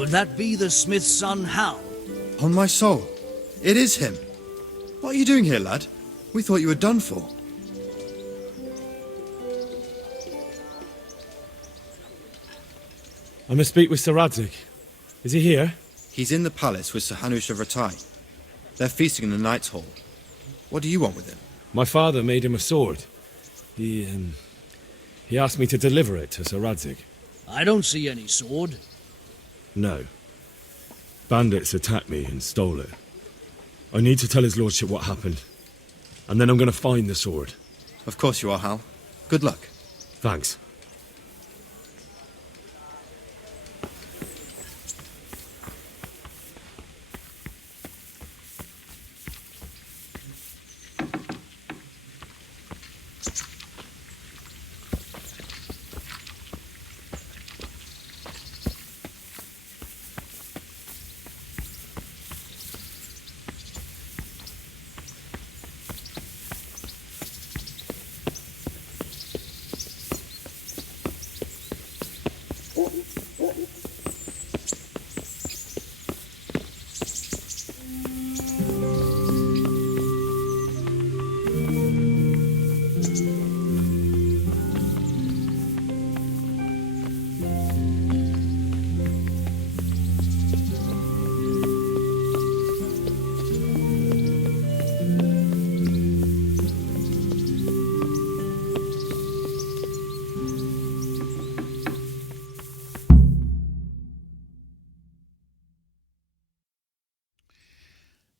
Could that be the smith's son, Hal? On my soul, it is him. What are you doing here, lad? We thought you were done for. I must speak with Sir Radzig. Is he here? He's in the palace with Sir Hanush of Ratai. They're feasting in the Knight's Hall. What do you want with him? My father made him a sword. He asked me to deliver it to Sir Radzig. I don't see any sword. No. Bandits attacked me and stole it. I need to tell his lordship what happened. And then I'm going to find the sword. Of course you are, Hal. Good luck. Thanks.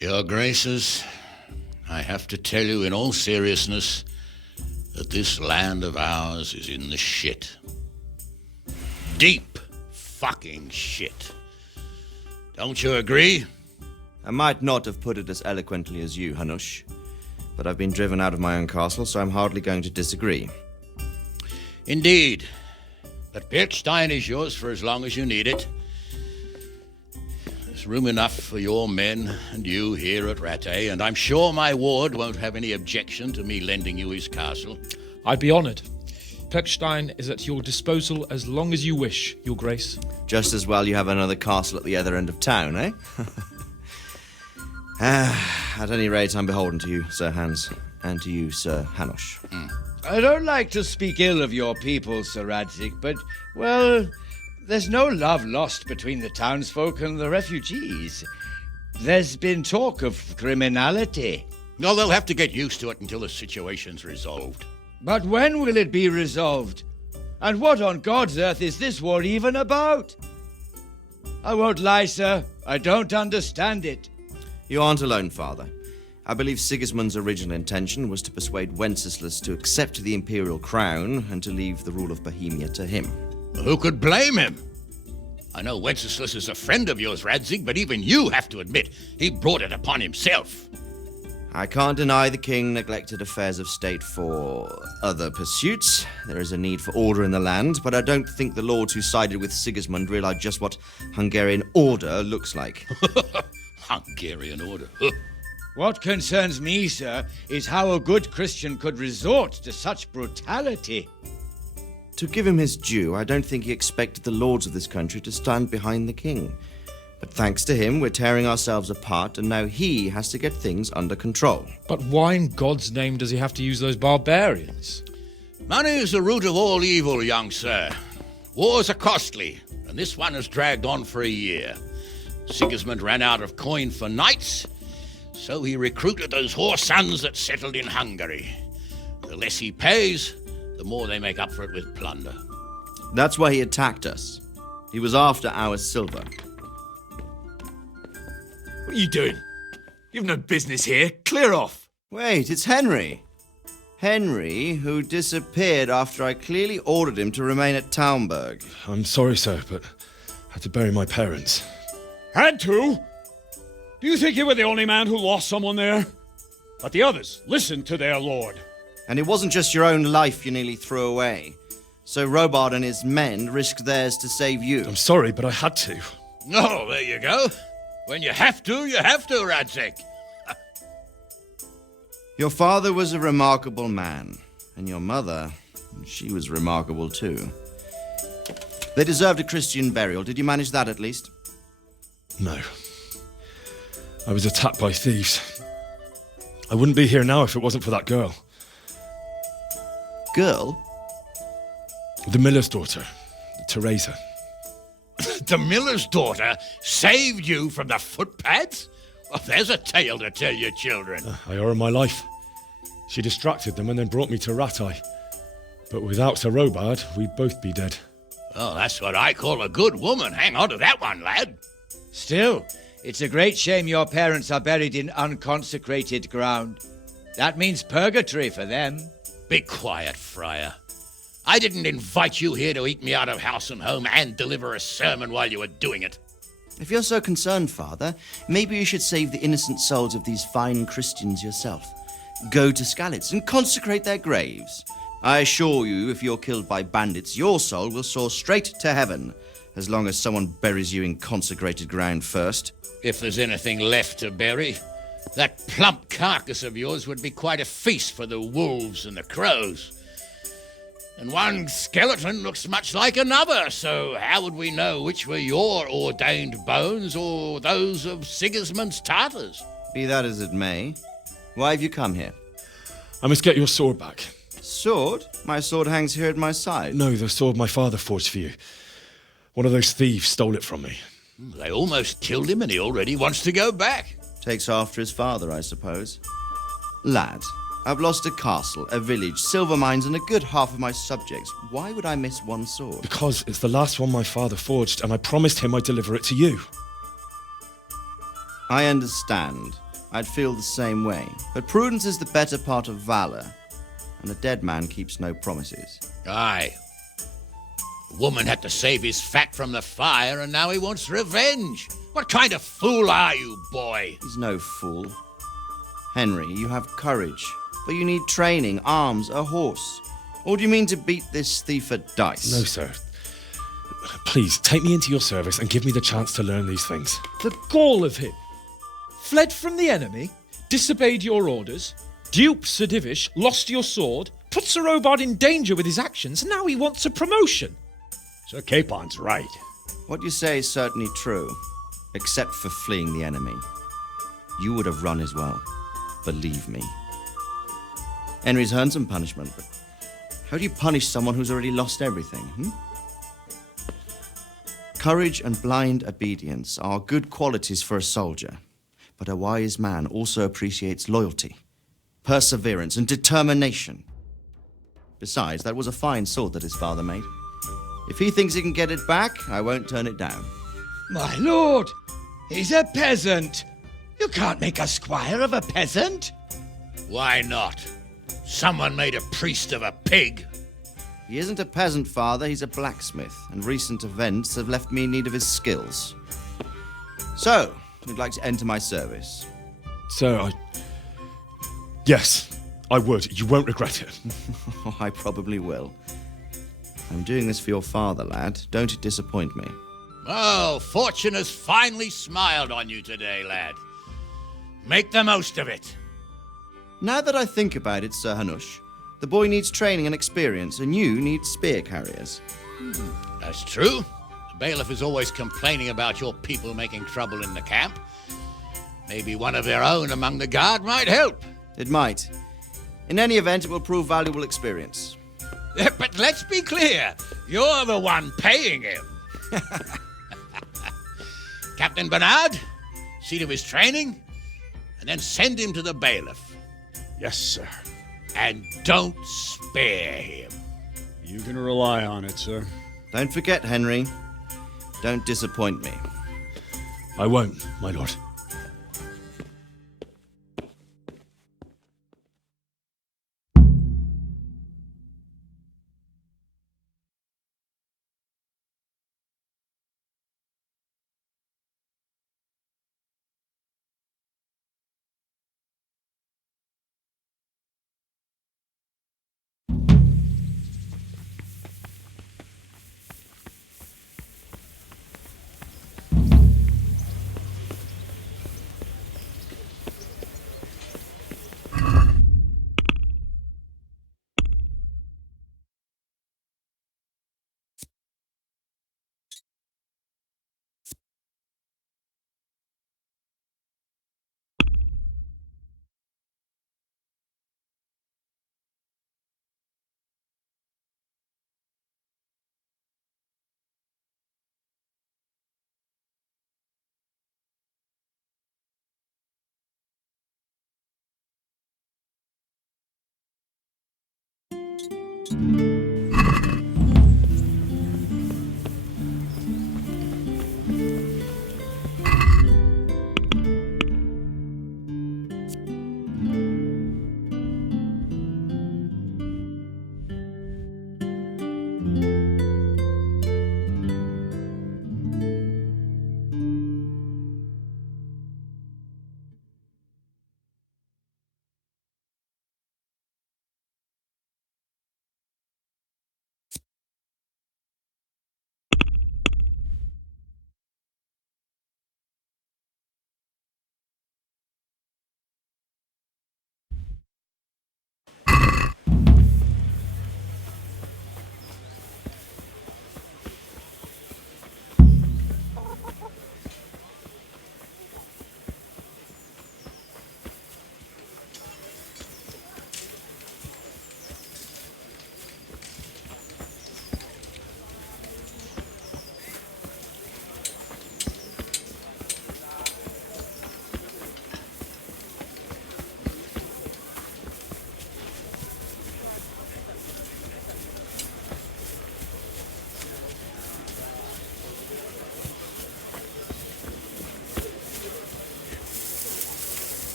Your Graces, I have to tell you in all seriousness that this land of ours is in the shit. Deep fucking shit. Don't you agree? I might not have put it as eloquently as you, Hanush, but I've been driven out of my own castle, so I'm hardly going to disagree. Indeed. But Birkstein is yours for as long as you need it. There's room enough for your men and you here at Rattay, and I'm sure my ward won't have any objection to me lending you his castle. I'd be honoured. Pechstein is at your disposal as long as you wish, Your Grace. Just as well you have another castle at the other end of town, eh? At any rate, I'm beholden to you, Sir Hans, and to you, Sir Hanush. I don't like to speak ill of your people, Sir Radzig, but, well, there's no love lost between the townsfolk and the refugees. There's been talk of criminality. No, they'll have to get used to it until the situation's resolved. But when will it be resolved? And what on God's earth is this war even about? I won't lie, sir. I don't understand it. You aren't alone, Father. I believe Sigismund's original intention was to persuade Wenceslas to accept the imperial crown and to leave the rule of Bohemia to him. Who could blame him? I know Wenceslas is a friend of yours, Radzig, but even you have to admit he brought it upon himself. I can't deny the king neglected affairs of state for other pursuits. There is a need for order in the land, but I don't think the lords who sided with Sigismund realized just what Hungarian order looks like. Hungarian order? What concerns me, sir, is how a good Christian could resort to such brutality. To give him his due, I don't think he expected the lords of this country to stand behind the king. But thanks to him, we're tearing ourselves apart, and now he has to get things under control. But why in God's name does he have to use those barbarians? Money is the root of all evil, young sir. Wars are costly, and this one has dragged on for a year. Sigismund ran out of coin for knights, so he recruited those whore sons that settled in Hungary. The less he pays, the more they make up for it with plunder. That's why he attacked us. He was after our silver. What are you doing? You've no business here. Clear off. Wait, it's Henry. Henry, who disappeared after I clearly ordered him to remain at Taunberg. I'm sorry, sir, but I had to bury my parents. Had to? Do you think you were the only man who lost someone there? But the others listened to their lord. And it wasn't just your own life you nearly threw away. So Robard and his men risked theirs to save you. I'm sorry, but I had to. Oh, there you go. When you have to, Radzig. Your father was a remarkable man. And your mother, she was remarkable too. They deserved a Christian burial. Did you manage that at least? No. I was attacked by thieves. I wouldn't be here now if it wasn't for that girl. Girl? The miller's daughter, Teresa. The miller's daughter saved you from the footpads? Well, there's a tale to tell your children. I owe her my life. She distracted them and then brought me to Rattay. But without Sir Robard, we'd both be dead. Oh, that's what I call a good woman. Hang on to that one, lad. Still, it's a great shame your parents are buried in unconsecrated ground. That means purgatory for them. Be quiet, Friar. I didn't invite you here to eat me out of house and home and deliver a sermon while you were doing it. If you're so concerned, Father, maybe you should save the innocent souls of these fine Christians yourself. Go to Skalitz and consecrate their graves. I assure you, if you're killed by bandits, your soul will soar straight to heaven, as long as someone buries you in consecrated ground first. If there's anything left to bury, that plump carcass of yours would be quite a feast for the wolves and the crows. And one skeleton looks much like another, so how would we know which were your ordained bones or those of Sigismund's Tartars? Be that as it may, why have you come here? I must get your sword back. Sword? My sword hangs here at my side. No, the sword my father forged for you. One of those thieves stole it from me. They almost killed him and he already wants to go back. Takes after his father, I suppose. Lad, I've lost a castle, a village, silver mines, and a good half of my subjects. Why would I miss one sword? Because it's the last one my father forged, and I promised him I'd deliver it to you. I understand. I'd feel the same way. But prudence is the better part of valor, and a dead man keeps no promises. Aye. The woman had to save his fat from the fire, and now he wants revenge. What kind of fool are you, boy? He's no fool. Henry, you have courage, but you need training, arms, a horse. Or do you mean to beat this thief at dice? No, sir. Please, take me into your service and give me the chance to learn these things. The gall of him. Fled from the enemy, disobeyed your orders, duped Sir Divish, lost your sword, put Sir Robard in danger with his actions, and now he wants a promotion. Sir Capon's right. What you say is certainly true, except for fleeing the enemy. You would have run as well. Believe me. Henry's earned some punishment, but how do you punish someone who's already lost everything, Courage and blind obedience are good qualities for a soldier, but a wise man also appreciates loyalty, perseverance, and determination. Besides, that was a fine sword that his father made. If he thinks he can get it back, I won't turn it down. My lord, he's a peasant. You can't make a squire of a peasant. Why not? Someone made a priest of a pig. He isn't a peasant, father, he's a blacksmith, and recent events have left me in need of his skills. So, you'd like to enter my service? Sir, Yes, I would. You won't regret it. Oh, I probably will. I'm doing this for your father, lad. Don't disappoint me. Oh, fortune has finally smiled on you today, lad. Make the most of it. Now that I think about it, Sir Hanush, the boy needs training and experience, and you need spear carriers. That's true. The bailiff is always complaining about your people making trouble in the camp. Maybe one of their own among the guard might help. It might. In any event, it will prove valuable experience. But let's be clear, you're the one paying him. Captain Bernard, see to his training, and then send him to the bailiff. Yes, sir. And don't spare him. You can rely on it, sir. Don't forget, Henry. Don't disappoint me. I won't, my lord.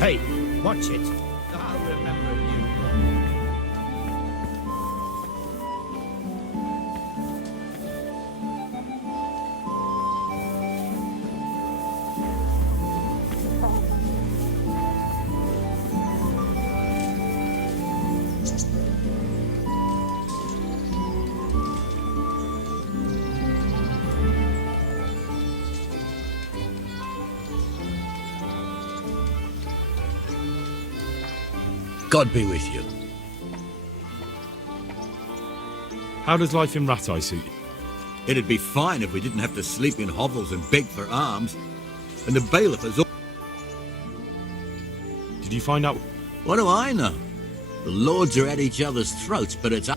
Hey, watch it. I'll remember you. God be with you. How does life in Rattay suit you? It'd be fine if we didn't have to sleep in hovels and beg for alms. And the bailiff has... Did you find out? What do I know? The lords are at each other's throats, but it's...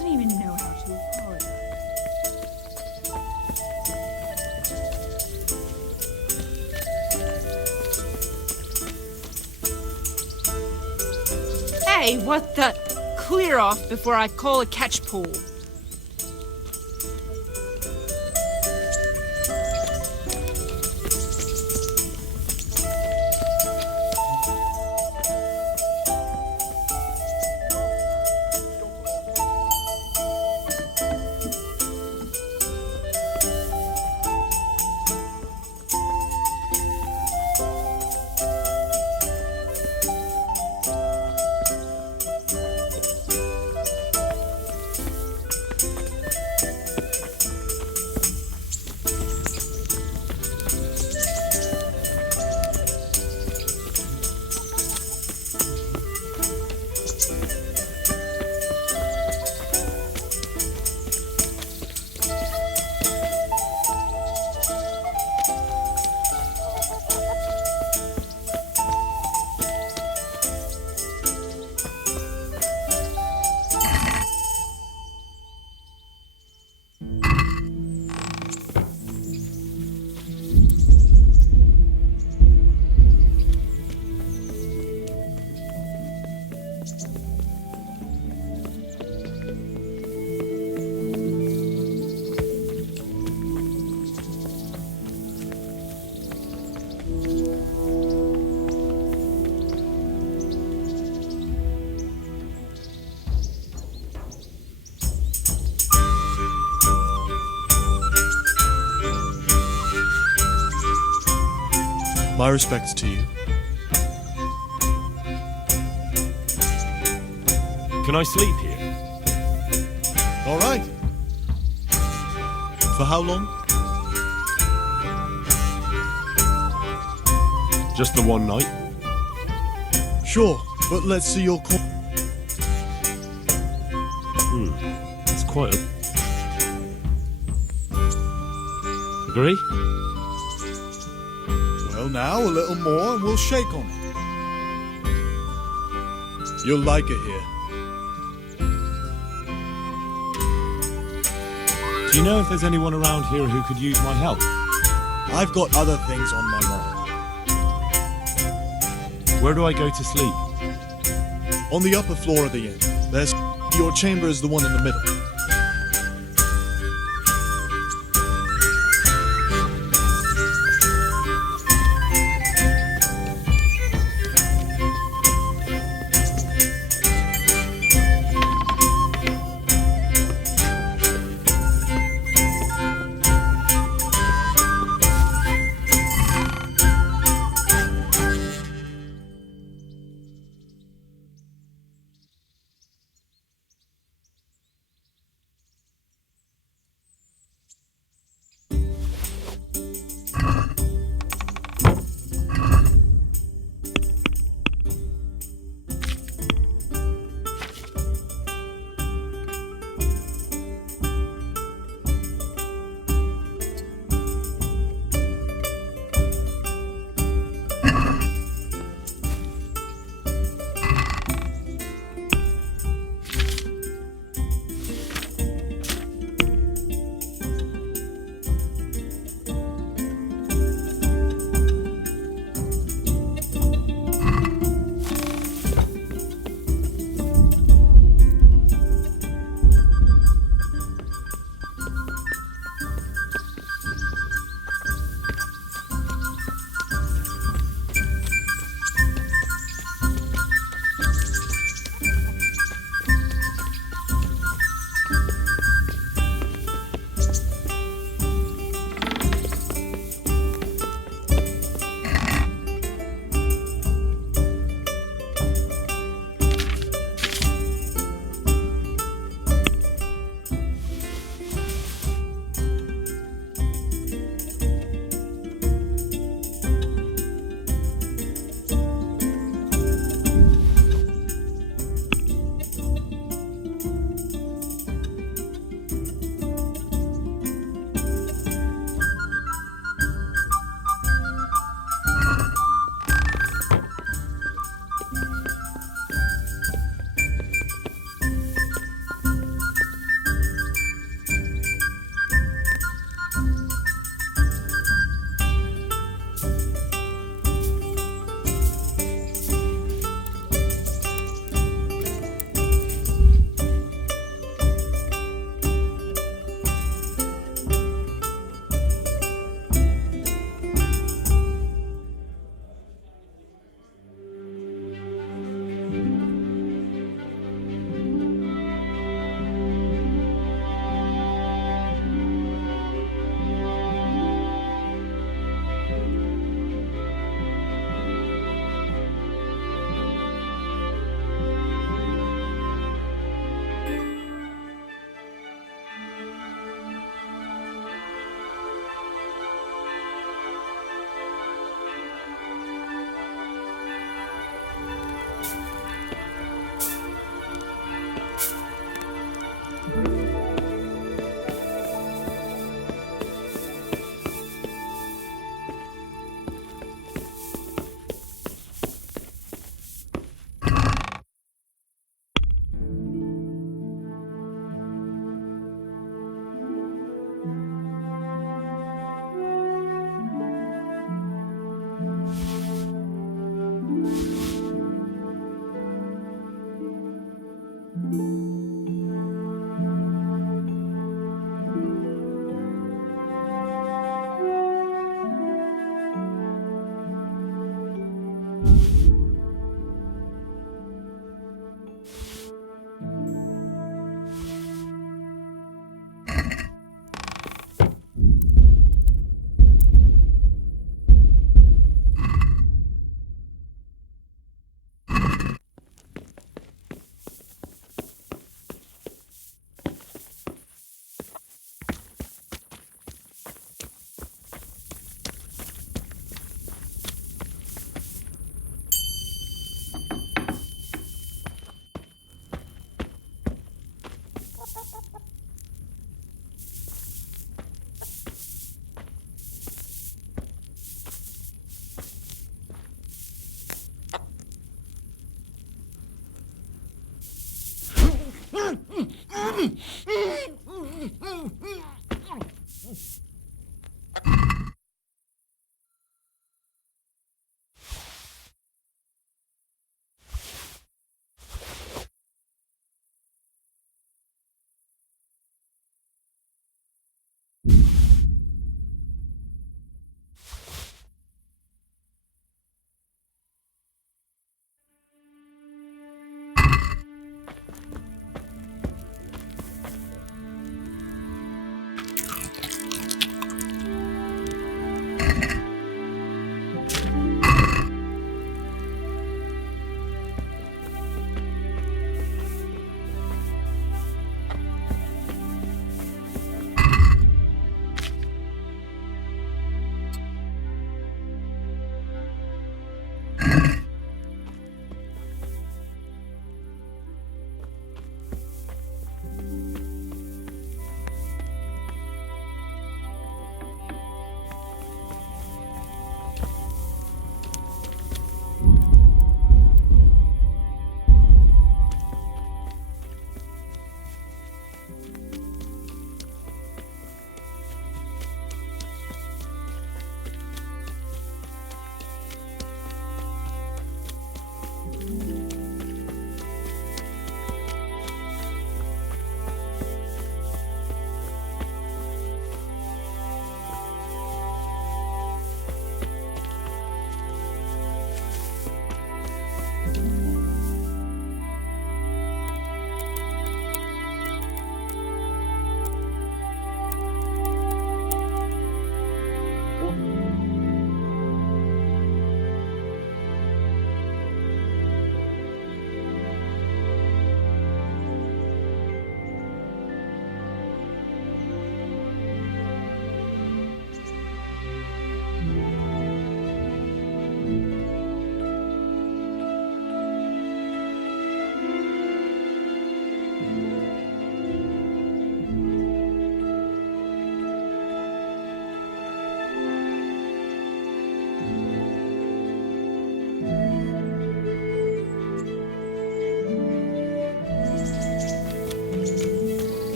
doesn't even know how to apologize. Hey, what the? Clear off before I call a catch pool. My respects to you. Can I sleep here? All right. For how long? Just the one night? Sure, but let's see your It's quite a... Agree? Well, now a little more and we'll shake on it. You'll like it here. Do you know if there's anyone around here who could use my help? I've got other things on my mind. Where do I go to sleep? On the upper floor of the inn. There's... Your chamber is the one in the middle.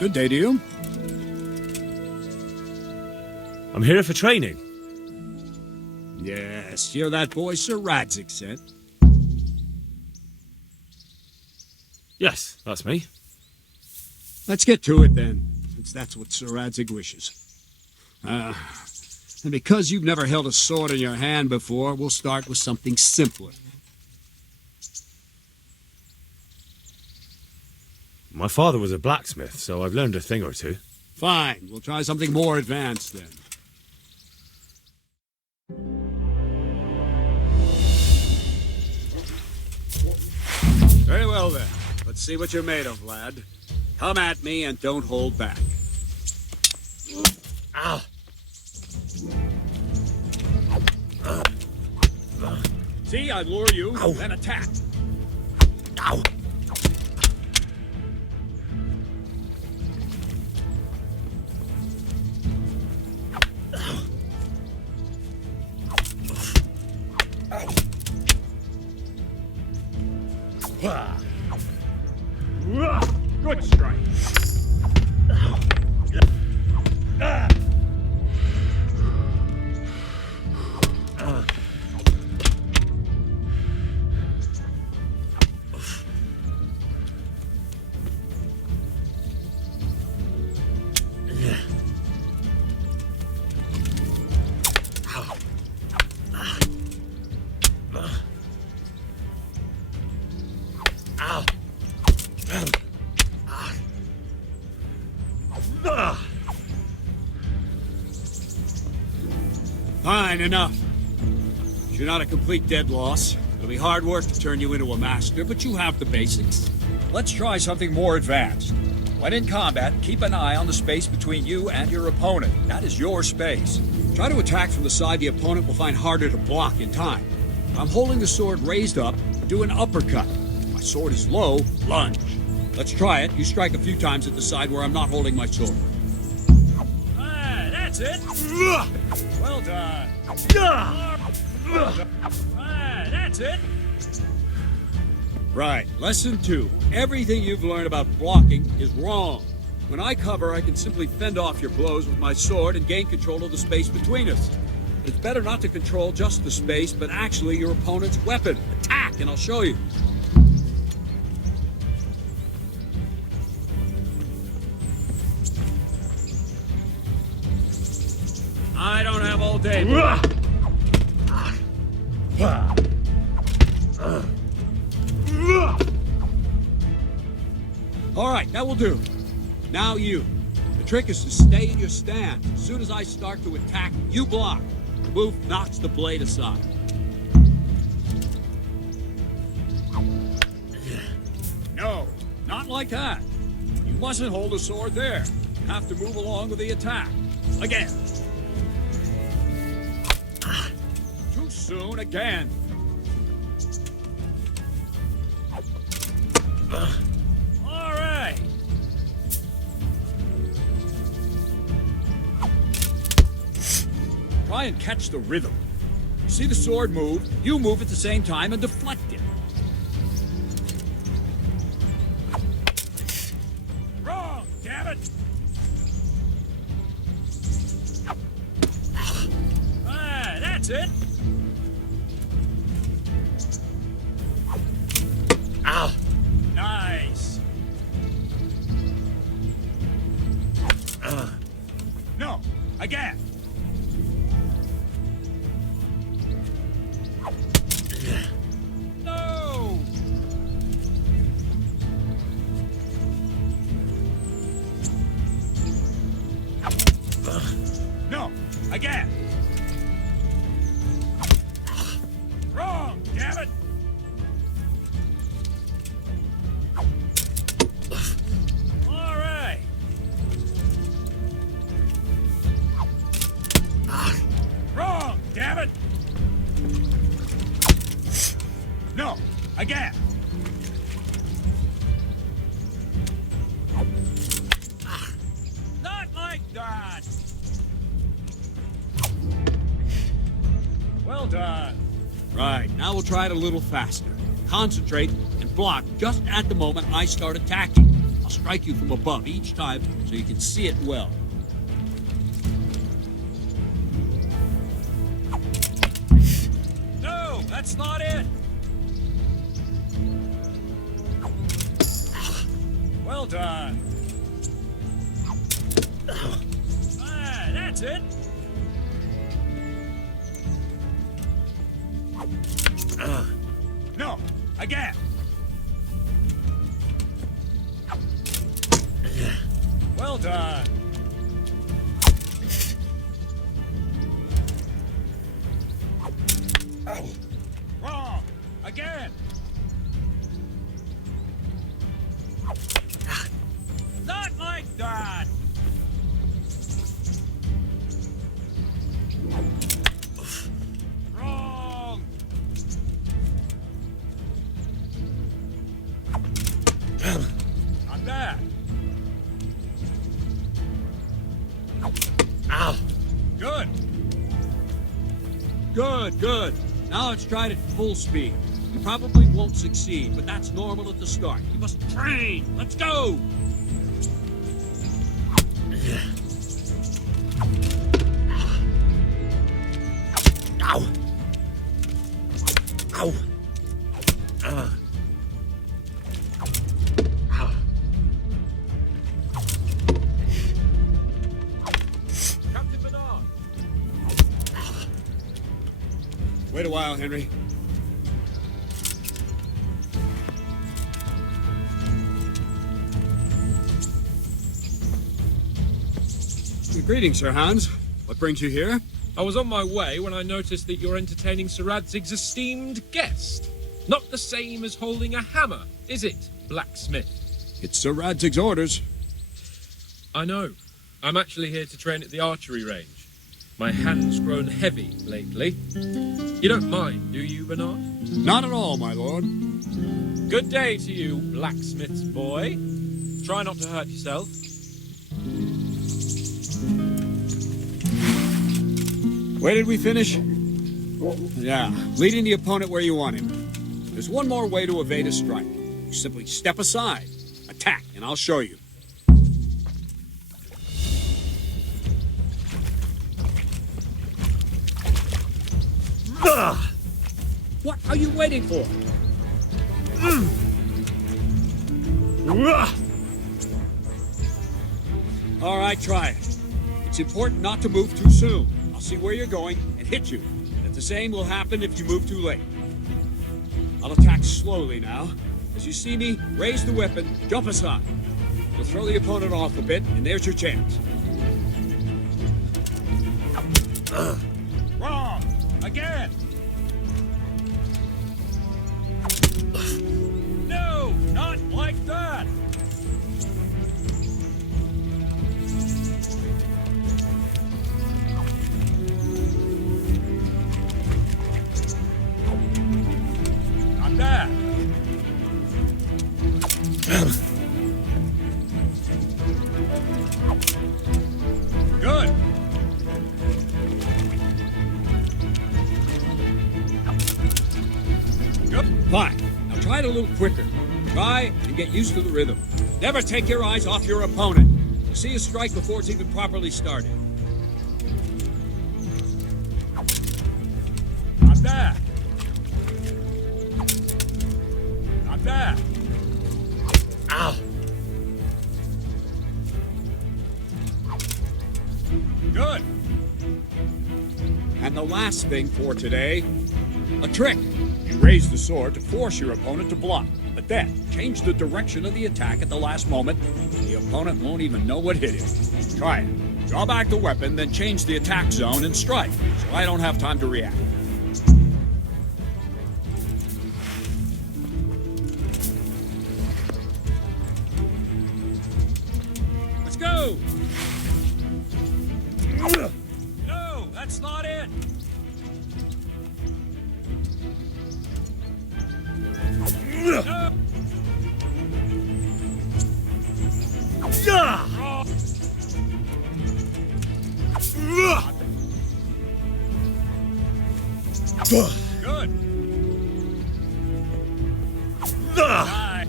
Good day to you. I'm here for training. Yes, you're that boy Sir Radzik sent. Yes, that's me. Let's get to it then, since that's what Sir Radzik wishes. And because you've never held a sword in your hand before, we'll start with something simpler. My father was a blacksmith, so I've learned a thing or two. Fine, we'll try something more advanced then. Very well then. Let's see what you're made of, lad. Come at me and don't hold back. Ow! See, I lure you, then attack. Ow! Good strike. Fine, enough. You're not a complete dead loss. It'll be hard work to turn you into a master, but you have the basics. Let's try something more advanced. When in combat, keep an eye on the space between you and your opponent. That is your space. Try to attack from the side the opponent will find harder to block in time. If I'm holding the sword raised up, do an uppercut. If my sword is low, lunge. Let's try it. You strike a few times at the side where I'm not holding my sword. Ah, That's it. Well done. That's it. Right. Lesson 2. Everything you've learned about blocking is wrong. When I cover, I can simply fend off your blows with my sword and gain control of the space between us. It's better not to control just the space, but actually your opponent's weapon. Attack, and I'll show you. I don't have all day. All right, that will do. Now you. The trick is to stay in your stand. As soon as I start to attack, you block. The move knocks the blade aside. No, not like that. You mustn't hold the sword there. You have to move along with the attack. Again. Too soon, again. All right. Try and catch the rhythm. You see the sword move, you move at the same time and deflect it. Wrong, damn it! Ah, that's it. Ow! Nice. No, again. No. No, again. Wrong, damn it. All right. Wrong, damn it. No, again. Not like that. Well done. Right, now we'll try it a little faster. Concentrate and block just at the moment I start attacking. I'll strike you from above each time so you can see it well. No, that's not it. Well done. Ah, that's it. No, again. Well done. Wrong. Again. Not like that. Wrong. Not bad. Ow. Good. Good, good. Now let's try it at full speed. You probably won't succeed, but that's normal at the start. You must train. Let's go. Ow. Ow. Captain Bernard. Wait a while, Henry. Greetings, Sir Hans. What brings you here? I was on my way when I noticed that you're entertaining Sir Radzig's esteemed guest. Not the same as holding a hammer, is it, blacksmith? It's Sir Radzig's orders. I know. I'm actually here to train at the archery range. My hand's grown heavy lately. You don't mind, do you, Bernard? Not at all, my lord. Good day to you, blacksmith's boy. Try not to hurt yourself. Where did we finish? Yeah, leading the opponent where you want him. There's one more way to evade a strike. You simply step aside, attack, and I'll show you. What are you waiting for? All right, try it. It's important not to move too soon. I'll see where you're going and hit you. And the same will happen if you move too late. I'll attack slowly now. As you see me, raise the weapon, jump aside. You'll throw the opponent off a bit, and there's your chance. Wrong! Again! No! Not like that! Not that! Good! Good. Fine. Now try it a little quicker. Try and get used to the rhythm. Never take your eyes off your opponent. You see a strike before it's even properly started. Not bad. Not bad. Ow. Good. And the last thing for today, a trick. You raise the sword to force your opponent to block, but then change the direction of the attack at the last moment. The opponent won't even know what hit him. Try it. Draw back the weapon, then change the attack zone and strike, so I don't have time to react. Let's go! No, that's not it! No. Good. Die.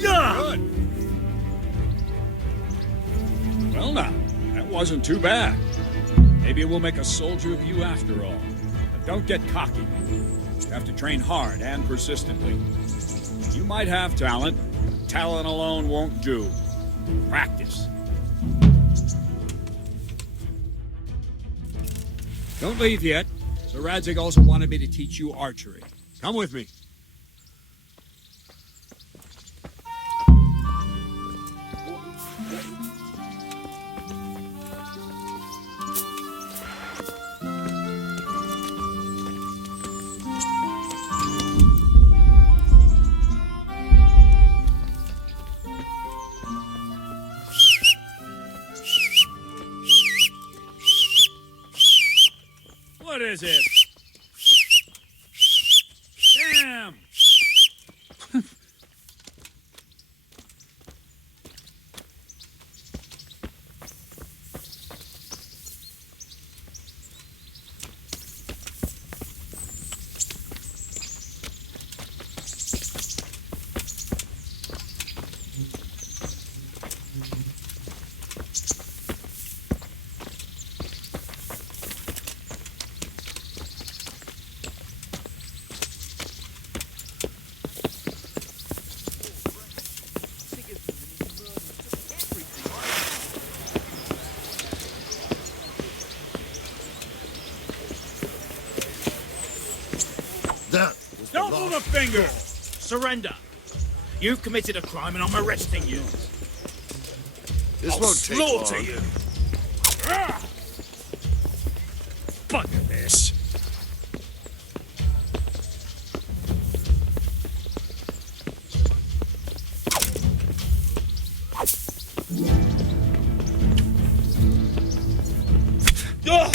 Good. Well now, that wasn't too bad. Maybe we'll make a soldier of you after all. But don't get cocky. You have to train hard and persistently. You might have talent. Talent alone won't do. Practice. Don't leave yet. Sir Radzig also wanted me to teach you archery. Come with me. What is it? Damn! Don't move a finger! Surrender. You've committed a crime and I'm arresting you. This I'll won't take slaughter long. you. Bugger this. Die!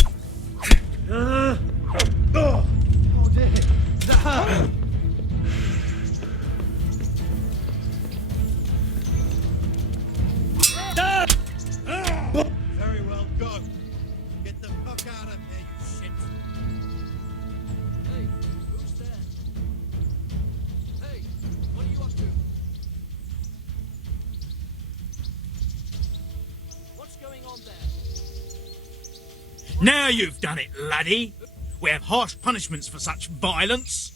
Now you've done it, laddie. We have harsh punishments for such violence.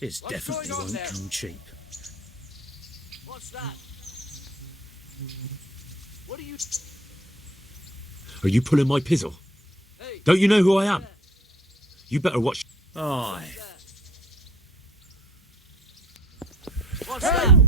This definitely won't come cheap. What's that? What are you... Are you pulling my pizzle? Don't you know who I am? You better watch. Aye. What's that?